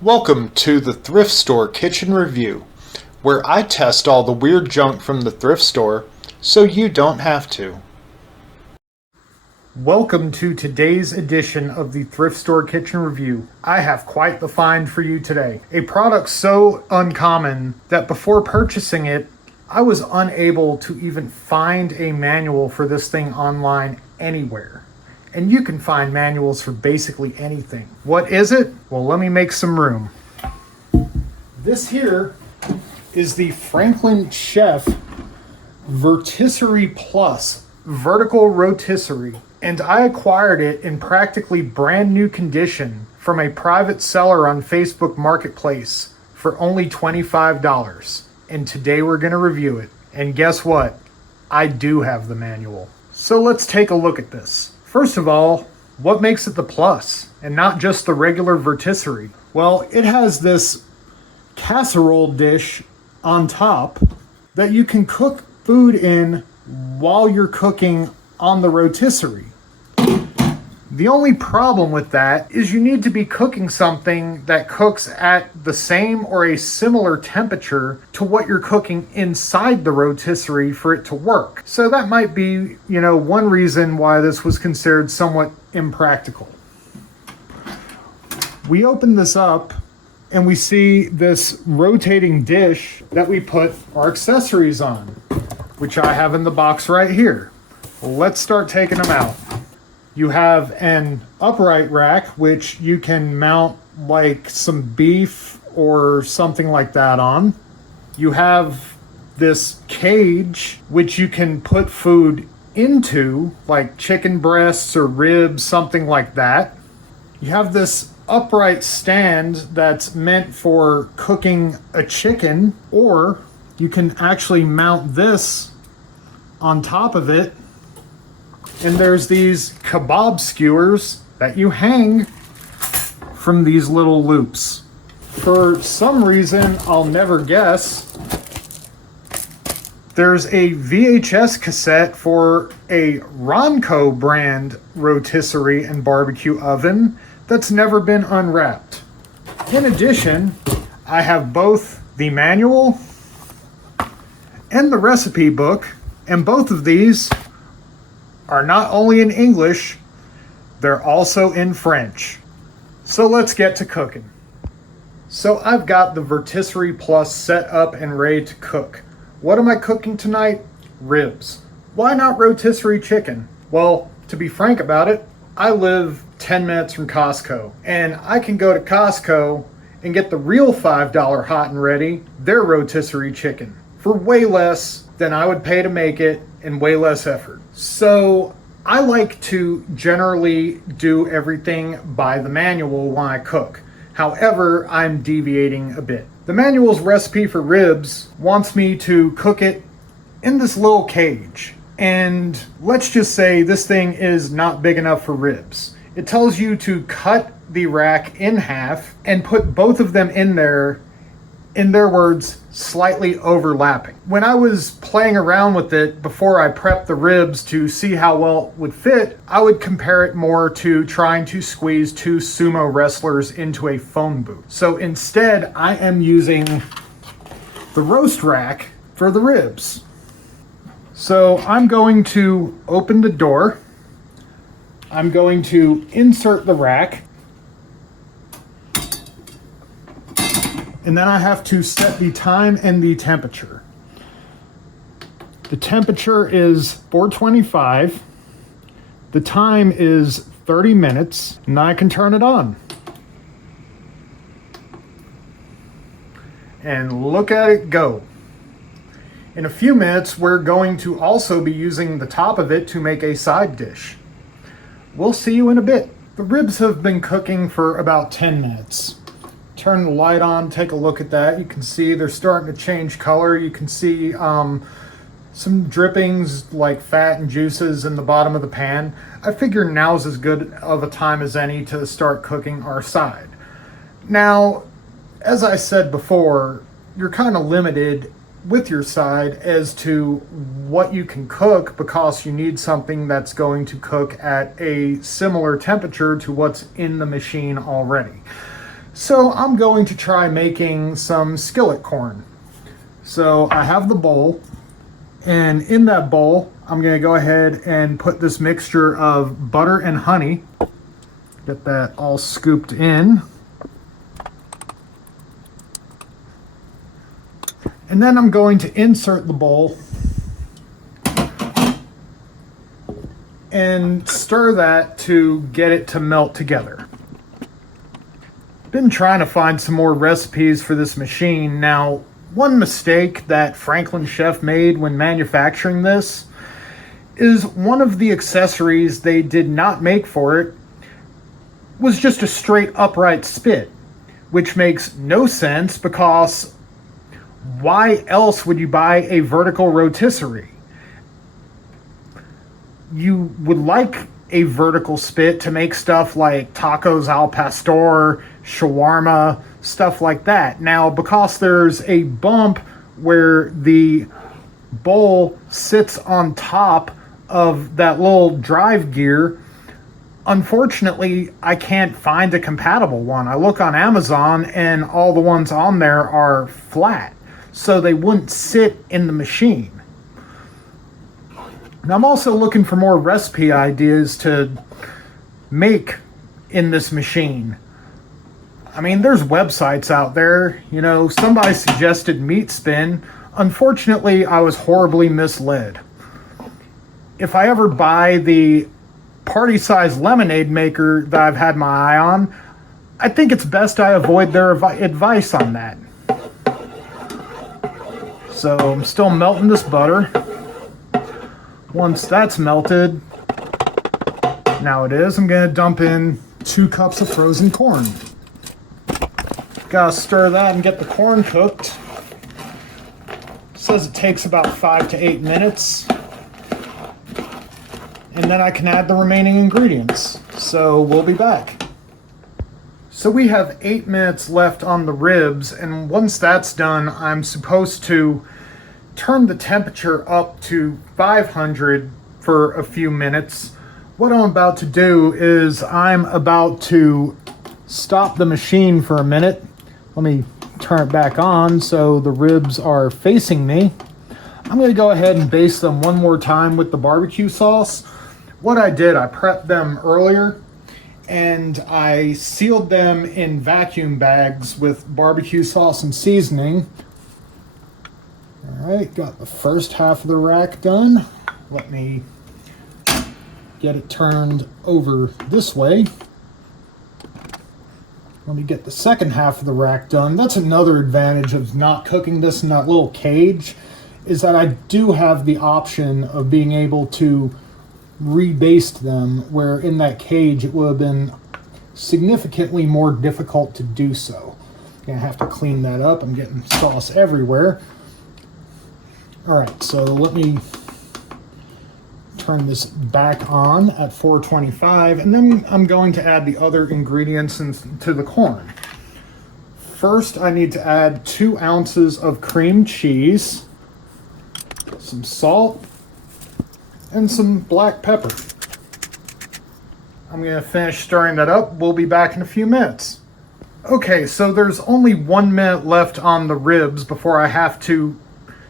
Welcome to the Thrift Store Kitchen Review, where I test all the weird junk from the thrift store so you don't have to. Welcome to today's edition of the Thrift Store Kitchen Review. I have quite the find for you today. A product so uncommon that before purchasing it, I was unable to even find a manual for this thing online anywhere. And you can find manuals for basically anything. What is it? Well, let me make some room. This here is the Franklin Chef Vertisserie Plus vertical rotisserie. And I acquired it in practically brand new condition from a private seller on Facebook Marketplace for only $25. And today we're gonna review it. And guess what? I do have the manual. So let's take a look at this. First of all, what makes it the Plus and not just the regular vertisserie? Well, it has this casserole dish on top that you can cook food in while you're cooking on the rotisserie. The only problem with that is you need to be cooking something that cooks at the same or a similar temperature to what you're cooking inside the rotisserie for it to work. So that might be, one reason why this was considered somewhat impractical. We open this up and we see this rotating dish that we put our accessories on, which I have in the box right here. Let's start taking them out. You have an upright rack, which you can mount like some beef or something like that on. You have this cage, which you can put food into, like chicken breasts or ribs, something like that. You have this upright stand that's meant for cooking a chicken, or you can actually mount this on top of it. And there's these kebab skewers that you hang from these little loops. For some reason, I'll never guess, there's a VHS cassette for a Ronco brand rotisserie and barbecue oven that's never been unwrapped. In addition, I have both the manual and the recipe book, and both of these are not only in English, they're also in French. So let's get to cooking. So I've got the Vertisserie Plus set up and ready to cook. What am I cooking tonight? Ribs. Why not rotisserie chicken? Well, to be frank about it, I live 10 minutes from Costco, and I can go to Costco and get the real $5 hot and ready, their rotisserie chicken, for way less than I would pay to make it and way less effort. So I like to generally do everything by the manual when I cook. However, I'm deviating a bit. The manual's recipe for ribs wants me to cook it in this little cage. And let's just say this thing is not big enough for ribs. It tells you to cut the rack in half and put both of them in there, in their words, slightly overlapping. When I was playing around with it before I prepped the ribs to see how well it would fit, I would compare it more to trying to squeeze two sumo wrestlers into a phone booth. So instead, I am using the roast rack for the ribs. So I'm going to open the door. I'm going to insert the rack. And then I have to set the time and the temperature. The temperature is 425. The time is 30 minutes, and I can turn it on. And look at it go. In a few minutes, we're going to also be using the top of it to make a side dish. We'll see you in a bit. The ribs have been cooking for about 10 minutes. Turn the light on, take a look at that. You can see they're starting to change color. You can see some drippings like fat and juices in the bottom of the pan. I figure now's as good of a time as any to start cooking our side. Now, as I said before, you're kind of limited with your side as to what you can cook because you need something that's going to cook at a similar temperature to what's in the machine already. So I'm going to try making some skillet corn. So I have the bowl, and in that bowl, I'm going to go ahead and put this mixture of butter and honey. Get that all scooped in. And then I'm going to insert the bowl and stir that to get it to melt together. Been trying to find some more recipes for this machine. Now, one mistake that Franklin Chef made when manufacturing this is one of the accessories they did not make for it was just a straight upright spit, which makes no sense because why else would you buy a vertical rotisserie? You would like a vertical spit to make stuff like tacos al pastor, shawarma, stuff like that. Now, because there's a bump where the bowl sits on top of that little drive gear, unfortunately, I can't find a compatible one. I look on Amazon and all the ones on there are flat, so they wouldn't sit in the machine. And I'm also looking for more recipe ideas to make in this machine. I mean, there's websites out there. You know, somebody suggested meat spin. Unfortunately, I was horribly misled. If I ever buy the party-sized lemonade maker that I've had my eye on, I think it's best I avoid their advice on that. So I'm still melting this butter. Once that's melted, now it is, I'm going to dump in 2 cups of frozen corn. Gotta stir that and get the corn cooked. It says it takes about 5 to 8 minutes. And then I can add the remaining ingredients. So we'll be back. So we have 8 minutes left on the ribs, and once that's done, I'm supposed to turn the temperature up to 500 for a few minutes. What I'm about to do is I'm about to stop the machine for a minute. Let me turn it back on so the ribs are facing me. I'm going to go ahead and baste them one more time with the barbecue sauce. What I did, I prepped them earlier and I sealed them in vacuum bags with barbecue sauce and seasoning. All right, got the first half of the rack done. Let me get it turned over this way. Let me get the second half of the rack done. That's another advantage of not cooking this in that little cage, is that I do have the option of being able to rebaste them, where in that cage it would have been significantly more difficult to do so. Gonna have to clean that up. I'm getting sauce everywhere. All right, so let me turn this back on at 425, and then I'm going to add the other ingredients to the corn. First, I need to add 2 ounces of cream cheese, some salt, and some black pepper. I'm going to finish stirring that up. We'll be back in a few minutes. Okay, so there's only 1 minute left on the ribs before I have to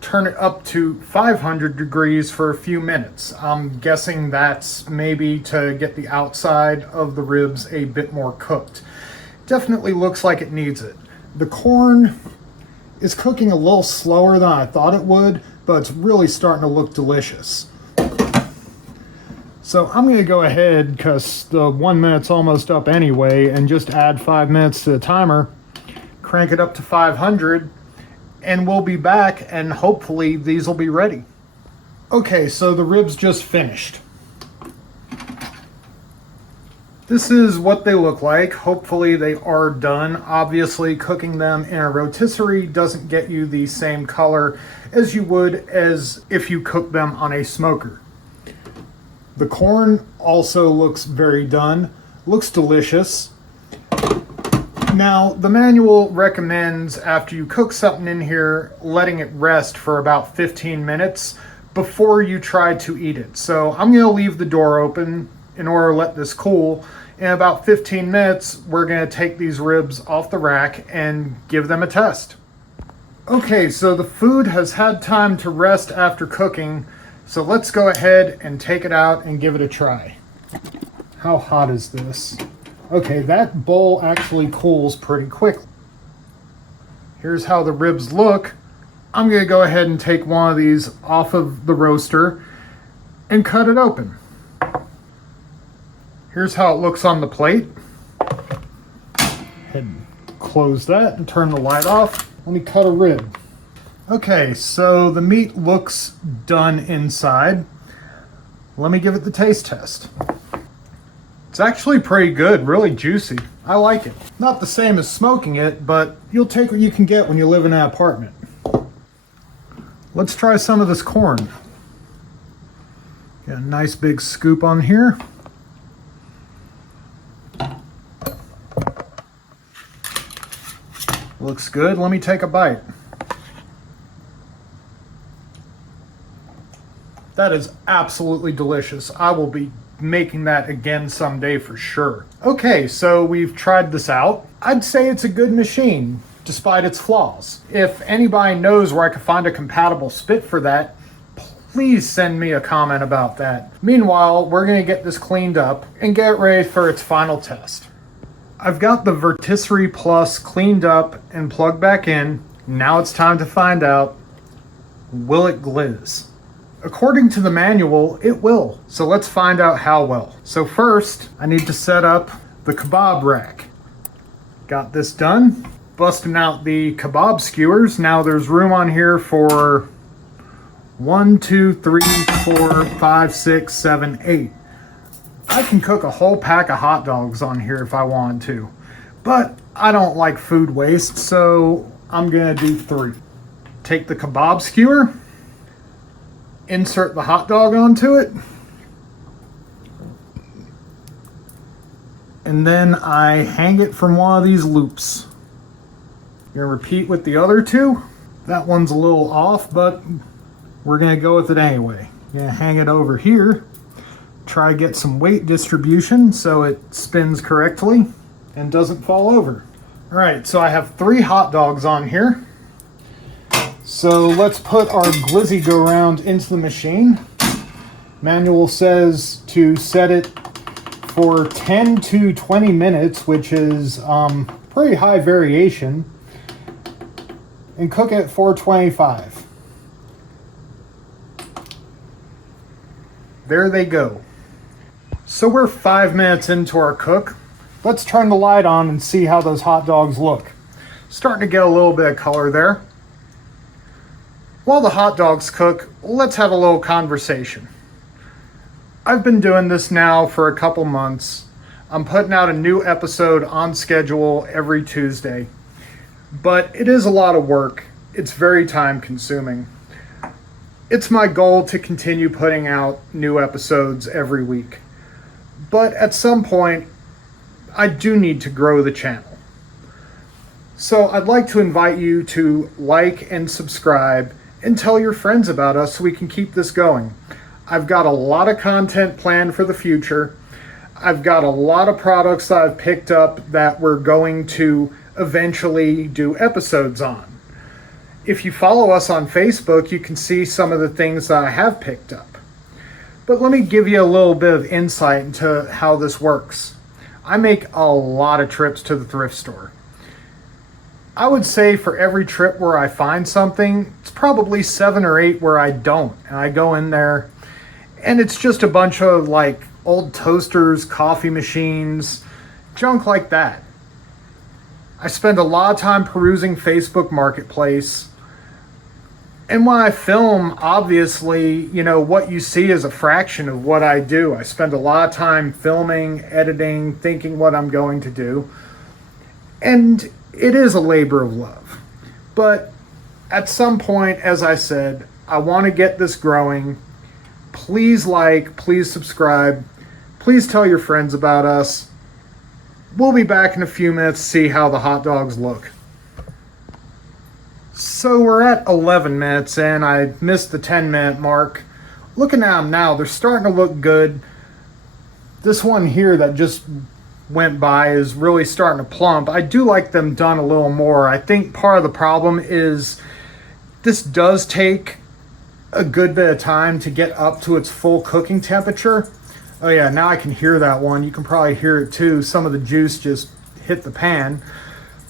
turn it up to 500 degrees for a few minutes. I'm guessing that's maybe to get the outside of the ribs a bit more cooked. Definitely looks like it needs it. The corn is cooking a little slower than I thought it would, but it's really starting to look delicious. So I'm going to go ahead, because the 1 minute's almost up anyway, and just add 5 minutes to the timer, crank it up to 500, and we'll be back, and hopefully these will be ready. Okay, so the ribs just finished. This is what they look like. Hopefully they are done. Obviously, cooking them in a rotisserie doesn't get you the same color as you would as if you cook them on a smoker. The corn also looks very done. Looks delicious. Now, the manual recommends after you cook something in here, letting it rest for about 15 minutes before you try to eat it. So I'm going to leave the door open in order to let this cool. In about 15 minutes, we're gonna take these ribs off the rack and give them a test. Okay, so the food has had time to rest after cooking, so let's go ahead and take it out and give it a try. How hot is this? Okay, that bowl actually cools pretty quickly. Here's how the ribs look. I'm gonna go ahead and take one of these off of the roaster and cut it open. Here's how it looks on the plate. Head and close that and turn the light off. Let me cut a rib. Okay, so the meat looks done inside. Let me give it the taste test. It's actually pretty good, really juicy. I like it. Not the same as smoking it, but you'll take what you can get when you live in an apartment. Let's try some of this corn. Got a nice big scoop on here. Looks good. Let me take a bite. That is absolutely delicious. I will be making that again someday for sure. Okay, so we've tried this out. I'd say it's a good machine, despite its flaws. If anybody knows where I can find a compatible spit for that, please send me a comment about that. Meanwhile, we're gonna get this cleaned up and get ready for its final test. I've got the Vertisserie Plus cleaned up and plugged back in. Now it's time to find out, will it glizz? According to the manual, it will. So let's find out how well. So first, I need to set up the kebab rack. Got this done. Busting out the kebab skewers. Now there's room on here for 1, 2, 3, 4, 5, 6, 7, 8. I can cook a whole pack of hot dogs on here if I wanted to, but I don't like food waste, so I'm gonna do 3. Take the kebab skewer, insert the hot dog onto it, and then I hang it from one of these loops. Gonna repeat with the other 2. That one's a little off, but we're gonna go with it anyway. Gonna hang it over here. Try to get some weight distribution so it spins correctly and doesn't fall over. All right, so I have 3 hot dogs on here. So let's put our glizzy go round into the machine. Manual says to set it for 10 to 20 minutes, which is pretty high variation, and cook it at 425. There they go. So we're 5 minutes into our cook. Let's turn the light on and see how those hot dogs look. Starting to get a little bit of color there. While the hot dogs cook, let's have a little conversation. I've been doing this now for a couple months. I'm putting out a new episode on schedule every Tuesday. But it is a lot of work. It's very time consuming. It's my goal to continue putting out new episodes every week. But at some point, I do need to grow the channel. So I'd like to invite you to like and subscribe and tell your friends about us so we can keep this going. I've got a lot of content planned for the future. I've got a lot of products that I've picked up that we're going to eventually do episodes on. If you follow us on Facebook, you can see some of the things that I have picked up. But let me give you a little bit of insight into how this works. I make a lot of trips to the thrift store. I would say for every trip where I find something, it's probably 7 or 8 where I don't. And I go in there and it's just a bunch of like old toasters, coffee machines, junk like that. I spend a lot of time perusing Facebook Marketplace. And when I film, obviously, what you see is a fraction of what I do. I spend a lot of time filming, editing, thinking what I'm going to do. And it is a labor of love. But at some point, as I said, I want to get this growing. Please like, please subscribe. Please tell your friends about us. We'll be back in a few minutes to see how the hot dogs look. So we're at 11 minutes and I missed the 10-minute mark. Looking at them now, they're starting to look good. This one here that just went by is really starting to plump. I do like them done a little more. I think part of the problem is this does take a good bit of time to get up to its full cooking temperature. Oh yeah, now I can hear that one. You can probably hear it too. Some of the juice just hit the pan.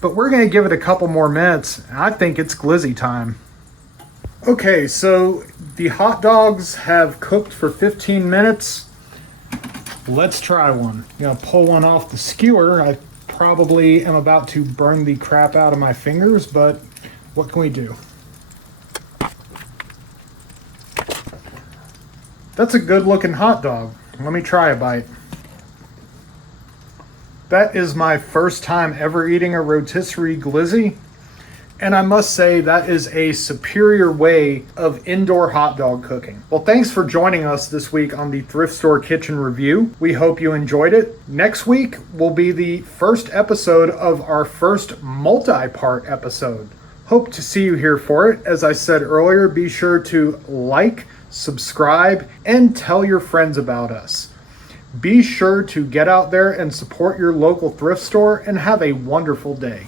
But we're gonna give it a couple more minutes. I think it's glizzy time. Okay, so the hot dogs have cooked for 15 minutes. Let's try one. I'm gonna pull one off the skewer. I probably am about to burn the crap out of my fingers, but what can we do? That's a good looking hot dog. Let me try a bite. That is my first time ever eating a rotisserie glizzy. And I must say that is a superior way of indoor hot dog cooking. Well, thanks for joining us this week on the Thrift Store Kitchen Review. We hope you enjoyed it. Next week will be the first episode of our first multi-part episode. Hope to see you here for it. As I said earlier, be sure to like, subscribe, and tell your friends about us. Be sure to get out there and support your local thrift store and have a wonderful day.